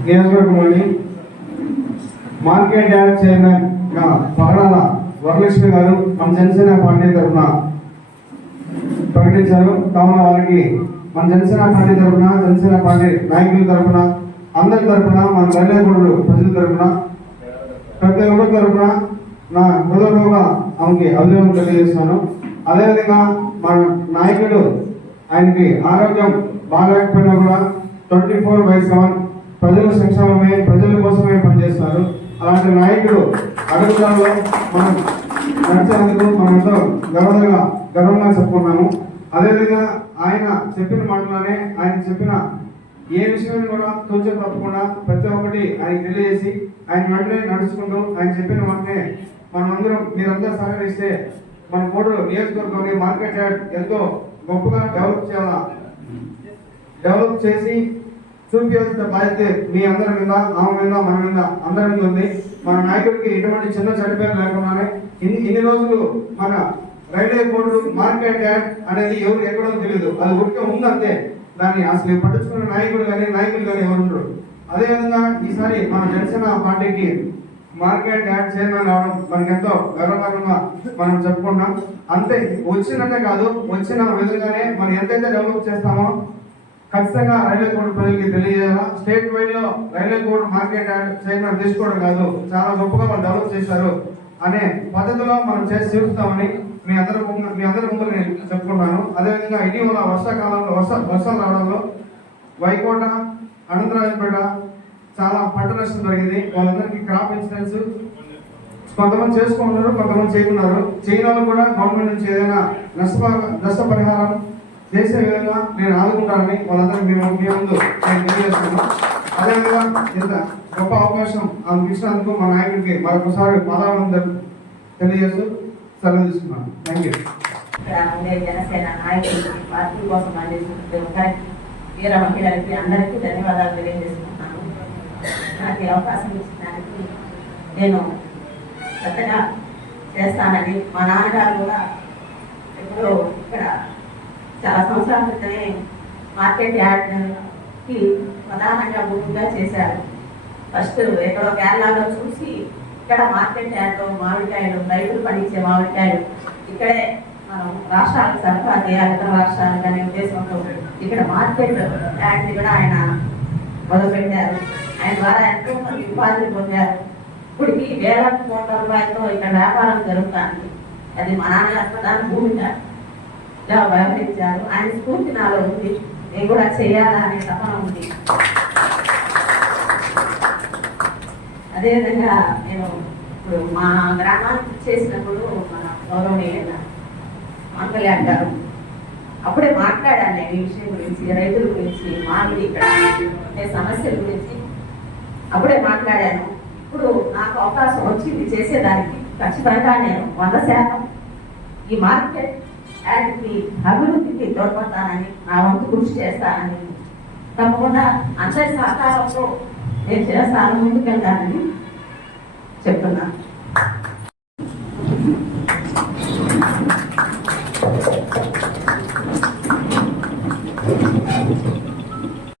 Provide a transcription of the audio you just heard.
నియోజకవర్గంలోని market yard చైర్మన్గా పగడాల వరలక్ష్మి గారు మన జనసేన పార్టీ తరఫున ప్రకటించారు. కావున వారికి మన జనసేన పార్టీ తరఫున జనసేన పార్టీ నాయకుల తరఫున అందరి తరఫున మన రైల్వేగూడలు ప్రజల తరఫున ప్రతి ఒక్కరి తరఫున నా హృదయపూర్వక ఆమెకి అభినందనలు తెలియజేస్తాను అదేవిధంగా మన నాయకుడు ఆయనకి ఆరోగ్యం బాగాలేకపోయినా కూడా ట్వంటీ ఫోర్ బై సెవెన్ ప్రజల సంక్షేమమే ప్రజల కోసమే పనిచేస్తారు. అలాంటి నాయకుడు అడుగుతాలో మనం నడిచేందుకు మనంతో గర్వంగా గర్వంగా చెప్పుకున్నాము. అదేవిధంగా ఆయన చెప్పిన మాటలోనే ఆయన చెప్పిన ఏ విషయాన్ని కూడా తోచే తప్పకుండా ప్రతి ఒక్కటి ఆయన తెలియజేసి ఆయన వెంటనే నడుచుకుంటూ ఆయన చెప్పిన వెంటనే మనమందరం మీరంతా సహకరిస్తే మన మూడు నియోజకవర్గంలో మార్కెట్ ఎంతో గొప్పగా డెవలప్ చేయాలా? డెవలప్ చేసి చూపించాల్సిన బాధ్యత మీ అందరి మీద ఆమె మీద మన మీద అందరి మీద ఉంది. మన నాయకుడికి ఎటువంటి చిన్న చెడ్డ లేకుండానే ఇన్ని ఇన్ని రోజులు మన రైల్వే బోర్డు మార్కెట్ యాడ్ అనేది ఎవరు ఎక్కడో తెలియదు. అది ఉంటే ఉందంతే దాన్ని అసలు పట్టించుకున్న నాయకుడు కానీ నాయకులు కానీ ఎవరు ఉండరు. అదేవిధంగా ఈసారి మన జనసేన పార్టీకి మార్కెట్ యాడ్ చైర్మన్ రావడం మనకి ఎంతో గర్వకారణంగా మనం చెప్పుకున్నాం. అంతే వచ్చినట్టే కాదు వచ్చిన విధంగానే మనం ఎంతైతే డెవలప్ చేస్తామో ఖచ్చితంగా రైల్వే కోడ్ ప్రజలకి తెలియజేయాలా? స్టేట్ వైడ్లో రైల్వే కోడ్ మార్కెట్ చైర్మన్ తీసుకోవడం కాదు. చాలా గొప్పగా వాళ్ళు డెవలప్ చేశారు అనే పద్ధతిలో మనం చేసి చూపుతామని మీ అందరి ముందు- మీ అందరి ముందు నేను చెప్పుకున్నాను అదేవిధంగా ఇటీవల వర్షాకాలంలో వర్ష వర్షాలు రావడంలో వైకోట అనంతరాజపేట చాలా పంట నష్టం జరిగింది. వాళ్ళందరికీ క్రాప్ ఇన్సూరెన్స్ కొంతమంది చేసుకుంటున్నారు కొంతమంది చేయకున్నారు చేయడం కూడా గవర్నమెంట్ నుంచి ఏదైనా నష్ట నష్టపరిహారం చేసే విధంగా నేను ఆదుకుంటానని వాళ్ళందరూ మీ మీ ముందు నేను తెలియజేస్తున్నాను. అదేవిధంగా ఇంత గొప్ప అవకాశం ఆమెకు ఇచ్చినందుకు మా నాయకుడికి మరొకసారి పాదాలను తెలియజేస్తూ సెలవు తీసుకున్నాను. థ్యాంక్ యూ జనసేన నాయకులు పార్టీ కోసం పనిచేస్తున్న వీర మహిళలకి అందరికీ ధన్యవాదాలు తెలియజేస్తున్నాను నాకు అవకాశం ఇచ్చినందుకు నేను చక్కగా చేస్తానని మా నాన్నగారు కూడా ఇప్పుడు ఇక్కడ చాలా సంవత్సరాల క్రితమే మార్కెట్ యార్డ్కి ప్రధానంగా భూమిగా చేశారు. ఫస్ట్ ఎక్కడో కేరళలో చూసి ఇక్కడ మార్కెట్ యార్డ్లో మామిడికాయలు రైతులు పండించే మామిడికాయలు ఇక్కడే మనం రాష్ట్రాలకు సరఫరా చేయాలి ఇతర రాష్ట్రాలకు అనే ఉద్దేశంతో ఇక్కడ మార్కెట్ యార్డ్ని కూడా ఆయన మొదలుపెట్టారు. ఆయన ద్వారా ఎంతో మంది ఉపాధి పొందారు. ఇప్పటికి వేల కోట్ల రూపాయలతో ఇక్కడ వ్యాపారం జరుగుతుంది. అది మా నాన్నగారు ప్రధాన భూమిక. వ్యవహరించారు ఆయన స్ఫూర్తి నాలో ఉంది. నేను కూడా చేయాలా అనే తపన ఉంది. అదేవిధంగా నేను ఇప్పుడు మా గ్రామానికి చేసినప్పుడు మన గౌరవనీయుల మంగళ అంటారు. అప్పుడే మాట్లాడాను నేను ఈ విషయం గురించి రైతుల గురించి మామిడి ఇక్కడ ఉండే సమస్యల గురించి. అప్పుడే మాట్లాడాను. ఇప్పుడు నాకు అవకాశం వచ్చింది చేసేదానికి. ఖచ్చితంగా నేను వంద శాతం ఈ మార్కెట్ అండ్ అభివృద్ధికి తోడ్పడతానని నా వంతు కృషి చేస్తానని తప్పకుండా అందరి సహకారంతో నేను చేస్తాను ముందుకెళ్తానని చెప్తున్నాను